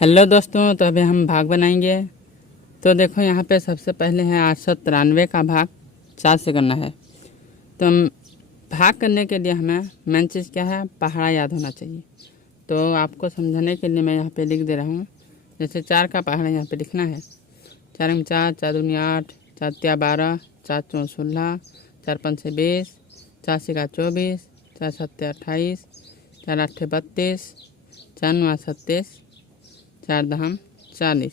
Hello दोस्तों, तो अभी हम भाग बनाएंगे। तो देखो यहाँ पे सबसे पहले है 893 का भाग 4 से करना है। तो हम भाग करने के लिए हमें मेन चीज़ क्या है, पहाड़ा याद होना चाहिए। तो आपको समझाने के लिए मैं यहाँ पे लिख दे रहा हूँ। जैसे 4 का पहाड़ा यहाँ पे लिखना है। 4 में 4, 4 दूनी 8, 4 तिया 12, 4 चौं 16, 4 पंचे 20, 4 सिक्का 24, 4 सत्ते 28, 4 आठे 32, 4 नौ 37, 4 दहम 40,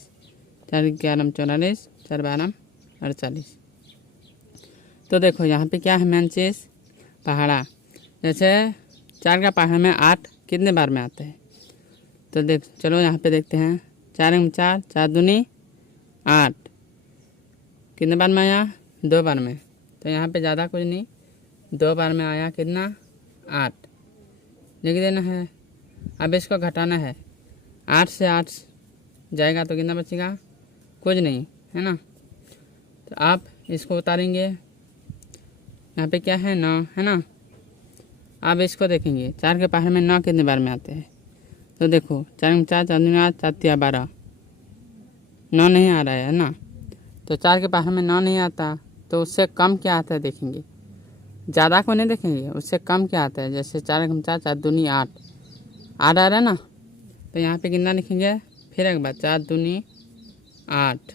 4 ग्यारह 44, 4 12 48। तो देखो यहाँ पे क्या है मेन चीज़, पहाड़ा। जैसे 4 का पहाड़ा में 8 कितने बार में आता है। तो देख चलो यहाँ पे देखते हैं। 4 में 4, 4 दूनी 8, कितने बार में आया, 2 बार में। तो यहाँ पे ज़्यादा कुछ नहीं, 2 बार में आया, कितना 8 लिख देना है। अब इसको घटाना है, 8 से 8 जाएगा तो कितना बचेगा, कुछ नहीं है ना। तो आप इसको उतारेंगे, यहाँ पे क्या है 9 है ना। आप इसको देखेंगे 4 के पहाड़ में 9 कितने बार में आते हैं। तो देखो 4 में 4, 4 दूनी 8, 4 तिया 12, 9 नहीं आ रहा है ना। तो 4 के पहाड़ में 9 नहीं आता, तो उससे कम क्या आता है देखेंगे। ज़्यादा को नहीं देखेंगे, उससे कम क्या आता है। जैसे 4 में 4, 4 दूनी 8 आ रहा है ना। तो यहाँ पे कितना लिखेंगे, फिर एक बार 4 दूनी 8।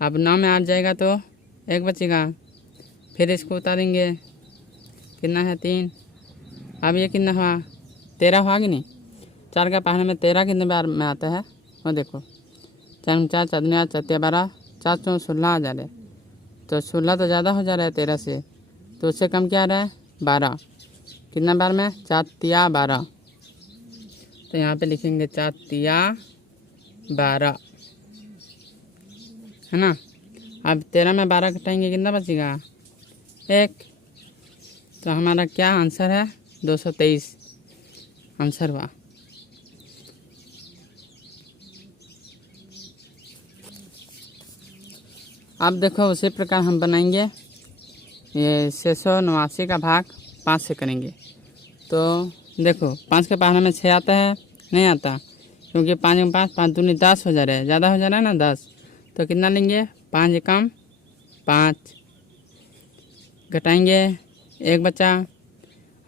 अब 9 में 8 जाएगा तो 1 बचेगा। फिर इसको उतारेंगे, कितना है 3। अब ये कितना हुआ, 13 हुआ कि नहीं। 4 का पहाड़ में 13 कितने बार में आता है, वो देखो। 4 में 4, 4 दूनी 8, 4 तिया 12, 4 चौं 16 आ जा रहा है। तो 16 तो ज़्यादा हो जा रहा है 13 से, तो उससे कम क्या आ रहा है 12। कितना बार में, 4 तिया 12। तो यहाँ पे लिखेंगे 4 तिया 12 है ना। अब 13 में 12 घटाएंगे, कितना बचेगा 1। तो हमारा क्या आंसर है, 223 आंसर हुआ। अब देखो उसी प्रकार हम बनाएंगे। ये 689 का भाग 5 से करेंगे। तो देखो 5 के पहाड़ में 6 आता है, नहीं आता, क्योंकि 5 में 5, 5 दूनी 10 हो जा रहा है, ज़्यादा हो जा रहा है ना 10। तो कितना लेंगे, 5 एकम 5 घटाएंगे, 1 बचा।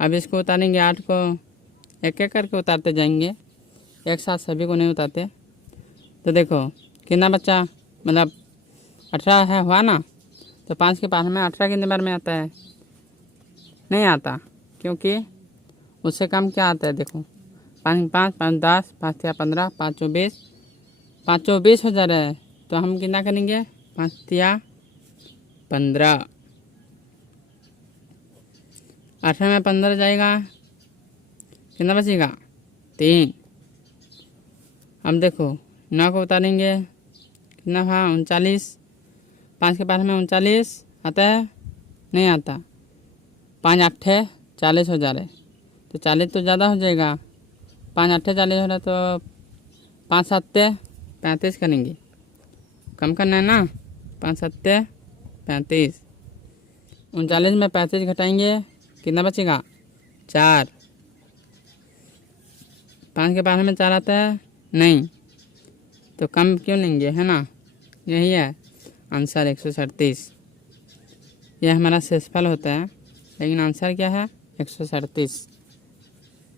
अब इसको उतारेंगे 8 को, एक एक करके उतारते जाएंगे, एक साथ सभी को नहीं उतारते। तो देखो कितना बचा, मतलब 18 है हुआ ना। तो 5 के पहाड़ में 18 कितने बार में आता है, नहीं आता, क्योंकि उससे कम क्या आता है। देखो 5 में 5, 5 10, 5 तिया 15, 5 24, 5 24 हो जा रहा है। तो हम कितना करेंगे, 5 तिया 15, 18 में 15 जाएगा, कितना बचेगा 3। अब देखो 9 को उतारेंगे, कितना हुआ 39। 5 के पहाड़ में 39 आता है, नहीं आता। 5 8 40 हो जा रहे, तो 40 तो ज़्यादा हो जाएगा। 5 8 40 हो रहा है, तो 5 7 35 करेंगे, कम करना है ना। 5 7 35, 39 में 35 घटाएंगे, कितना बचेगा 4। 5 के पहाड़ में 4 आता है, नहीं, तो कम क्यों लेंगे, है ना। यही है आंसर 137। यह हमारा शेषफल होता है, लेकिन आंसर क्या है 137।